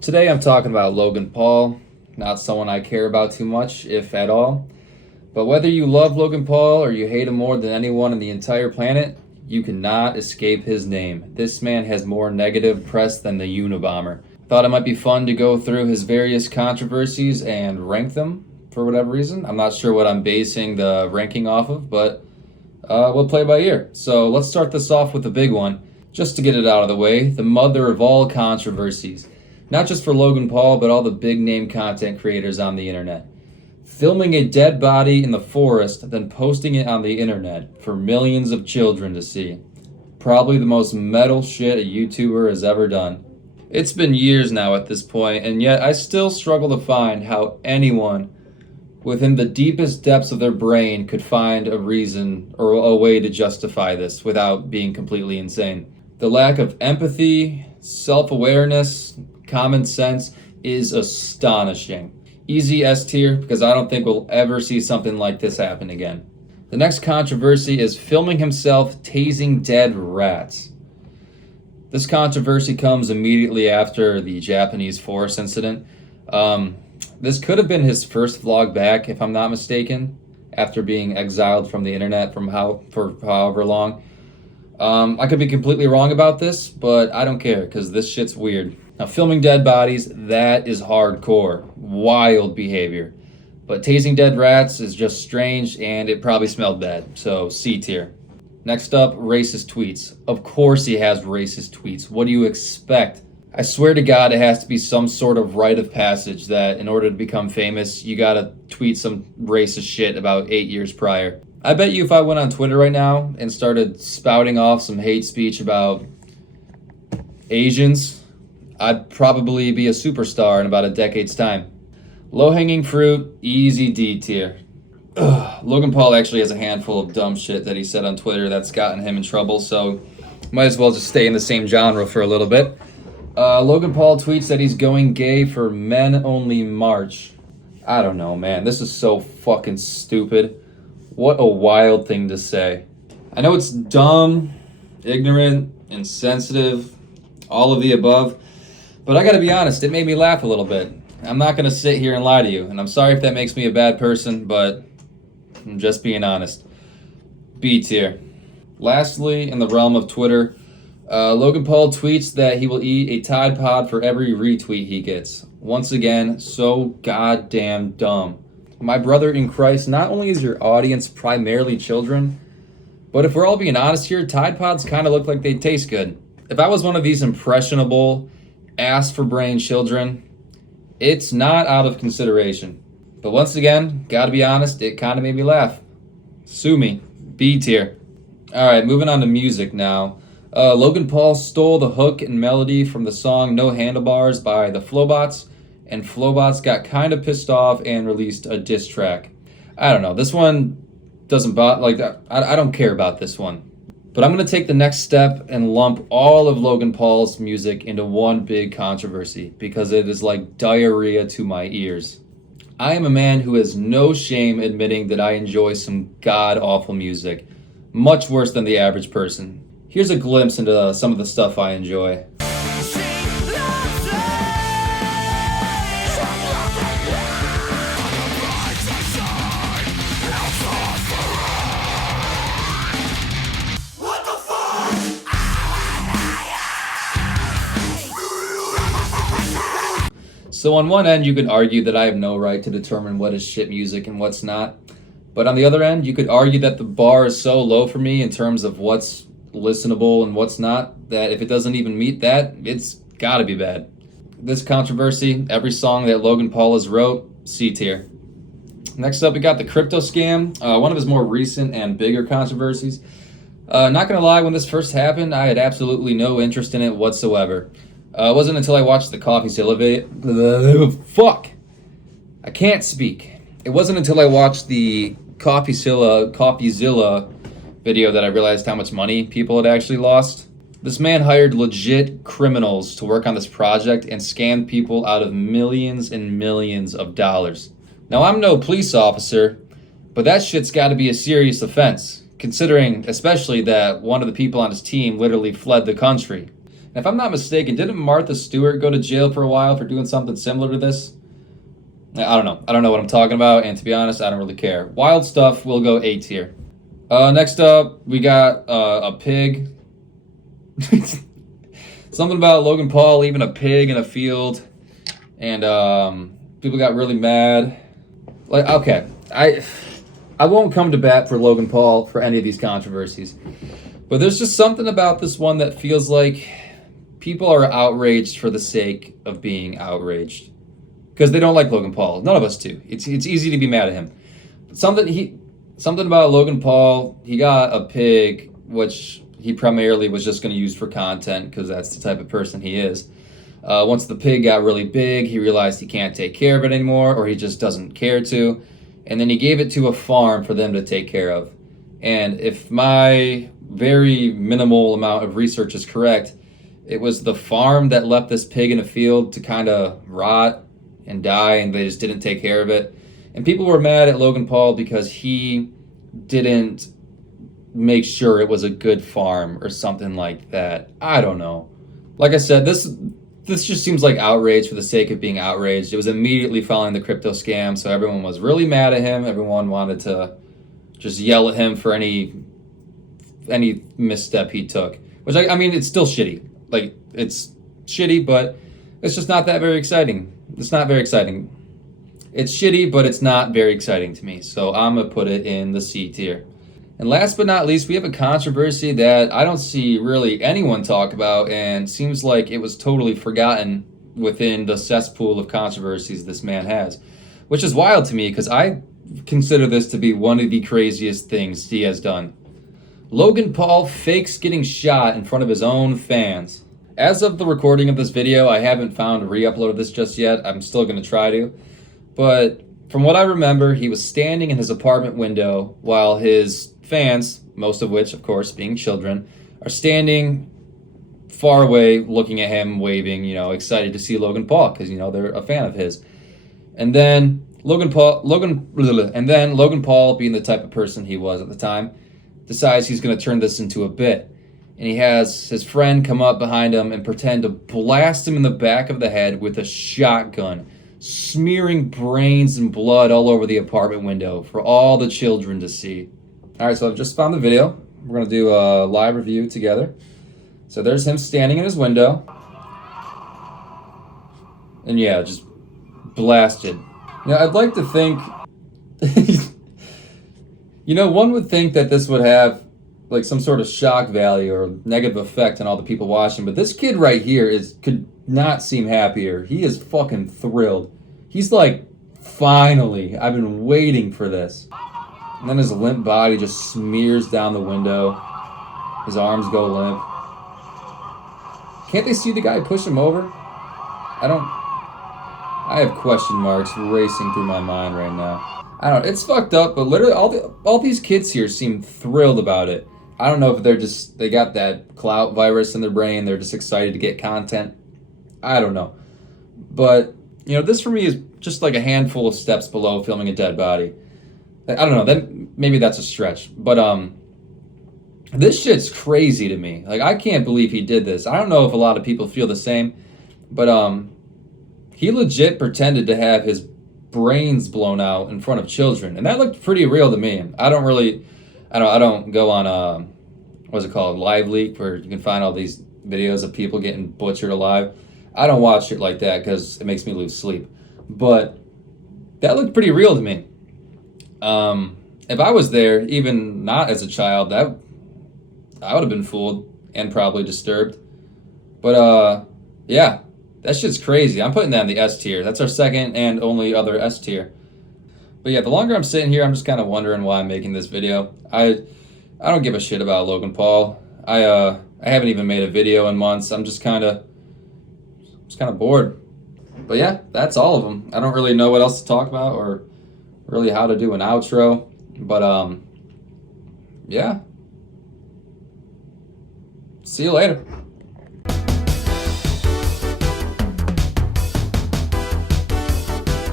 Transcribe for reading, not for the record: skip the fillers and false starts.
Today I'm talking about Logan Paul, not someone I care about too much, if at all. But whether you love Logan Paul or you hate him more than anyone on the entire planet, you cannot escape his name. This man has more negative press than the Unabomber. Thought it might be fun to go through his various controversies and rank them for whatever reason. I'm not sure what I'm basing the ranking off of, but we'll play by ear. So let's start this off with the big one, just to get it out of the way, the mother of all controversies. Not just for Logan Paul, but all the big name content creators on the internet. Filming a dead body in the forest, then posting it on the internet for millions of children to see. Probably the most metal shit a YouTuber has ever done. It's been years now at this point, and yet I still struggle to find how anyone within the deepest depths of their brain could find a reason or a way to justify this without being completely insane. The lack of empathy, self-awareness, common sense is astonishing. Easy S tier, because I don't think we'll ever see something like this happen again. The next controversy is filming himself tasing dead rats. This controversy comes immediately after the Japanese forest incident. This could have been his first vlog back, if I'm not mistaken, after being exiled from the internet for however long. I could be completely wrong about this, but I don't care, because this shit's weird. Now, filming dead bodies, that is hardcore, wild behavior. But tasing dead rats is just strange, and it probably smelled bad, so C tier. Next up, racist tweets. Of course he has racist tweets. What do you expect? I swear to God, it has to be some sort of rite of passage that in order to become famous, you gotta tweet some racist shit about 8 years prior. I bet you if I went on Twitter right now and started spouting off some hate speech about Asians, I'd probably be a superstar in about a decade's time. Low-hanging fruit, easy D tier. Logan Paul actually has a handful of dumb shit that he said on Twitter that's gotten him in trouble, so might as well just stay in the same genre for a little bit. Logan Paul tweets that he's going gay for Men Only March. I don't know, man. This is so fucking stupid. What a wild thing to say. I know it's dumb, ignorant, insensitive, all of the above, but I gotta be honest, it made me laugh a little bit. I'm not gonna sit here and lie to you, and I'm sorry if that makes me a bad person, but I'm just being honest. B tier. Lastly, in the realm of Twitter, Logan Paul tweets that he will eat a Tide Pod for every retweet he gets. Once again, so goddamn dumb. My brother in Christ, not only is your audience primarily children, but if we're all being honest here, Tide Pods kind of look like they taste good. If I was one of these impressionable, ass-for-brain children, it's not out of consideration. But once again, gotta be honest, it kind of made me laugh. Sue me. B tier. Alright, moving on to music now. Logan Paul stole the hook and melody from the song No Handlebars by the Flowbots, and Flowbots got kind of pissed off and released a diss track. I don't know, this one doesn't bother, like, I don't care about this one. But I'm going to take the next step and lump all of Logan Paul's music into one big controversy, because it is like diarrhea to my ears. I am a man who has no shame admitting that I enjoy some god-awful music, much worse than the average person. Here's a glimpse into some of the stuff I enjoy. So on one end, you could argue that I have no right to determine what is shit music and what's not. But on the other end, you could argue that the bar is so low for me in terms of what's listenable and what's not, that if it doesn't even meet that, it's gotta be bad. This controversy, every song that Logan Paul has wrote, C tier. Next up, we got the crypto scam, one of his more recent and bigger controversies. Not gonna lie, when this first happened, I had absolutely no interest in it whatsoever. It wasn't until I watched the CoffeeZilla video. Fuck! I can't speak. It wasn't until I watched the CoffeeZilla video that I realized how much money people had actually lost. This man hired legit criminals to work on this project and scammed people out of millions and millions of dollars. Now, I'm no police officer, but that shit's got to be a serious offense, considering especially that one of the people on his team literally fled the country. And if I'm not mistaken, didn't Martha Stewart go to jail for a while for doing something similar to this? I don't know. I don't know what I'm talking about, and to be honest, I don't really care. Wild stuff will go A tier. Next up, we got a pig. Something about Logan Paul leaving a pig in a field, and people got really mad. Like, okay, I won't come to bat for Logan Paul for any of these controversies, but there's just something about this one that feels like people are outraged for the sake of being outraged. Because they don't like Logan Paul. None of us do. It's easy to be mad at him. But something about Logan Paul, he got a pig, which he primarily was just going to use for content because that's the type of person he is. Once the pig got really big, he realized he can't take care of it anymore, or he just doesn't care to. And then he gave it to a farm for them to take care of. And if my very minimal amount of research is correct, it was the farm that left this pig in a field to kind of rot and die, and they just didn't take care of it. And people were mad at Logan Paul because he didn't make sure it was a good farm or something like that. I don't know. Like I said, this just seems like outrage for the sake of being outraged. It was immediately following the crypto scam, so everyone was really mad at him. Everyone wanted to just yell at him for any misstep he took. Which, I mean, it's still shitty. Like, it's shitty, but it's just not that very exciting. It's not very exciting. It's shitty, but it's not very exciting to me. So I'm going to put it in the C tier. And last but not least, we have a controversy that I don't see really anyone talk about, and seems like it was totally forgotten within the cesspool of controversies this man has. Which is wild to me, because I consider this to be one of the craziest things he has done. Logan Paul fakes getting shot in front of his own fans. As of the recording of this video, I haven't found a re-upload of this just yet. I'm still going to try to. But from what I remember, he was standing in his apartment window while his fans, most of which, of course, being children, are standing far away looking at him, waving, excited to see Logan Paul because, they're a fan of his. And then Logan Paul, being the type of person he was at the time, decides he's going to turn this into a bit. And he has his friend come up behind him and pretend to blast him in the back of the head with a shotgun, smearing brains and blood all over the apartment window for all the children to see. All right, so I've just found the video. We're going to do a live review together. So there's him standing in his window. And yeah, just blasted. Now, I'd like to think... one would think that this would have like some sort of shock value or negative effect on all the people watching, but this kid right here could not seem happier. He is fucking thrilled. He's like, finally, I've been waiting for this. And then his limp body just smears down the window. His arms go limp. Can't they see the guy push him over? I have question marks racing through my mind right now. I don't know, it's fucked up, but literally all these kids here seem thrilled about it. I don't know if they got that clout virus in their brain, they're just excited to get content. I don't know. But, this for me is just like a handful of steps below filming a dead body. I don't know, maybe that's a stretch. But this shit's crazy to me. Like, I can't believe he did this. I don't know if a lot of people feel the same, but he legit pretended to have his brains blown out in front of children, and that looked pretty real to me. I don't go on what's it called, Live Leak, where you can find all these videos of people getting butchered alive. I don't watch shit like that because it makes me lose sleep, but that looked pretty real to me. If I was there, even not as a child, I would have been fooled and probably disturbed. But yeah, that shit's crazy. I'm putting that in the S tier. That's our second and only other S tier. But yeah, the longer I'm sitting here, I'm just kind of wondering why I'm making this video. I don't give a shit about Logan Paul. I haven't even made a video in months. I'm just kind of bored. But yeah, that's all of them. I don't really know what else to talk about or really how to do an outro. But yeah. See you later.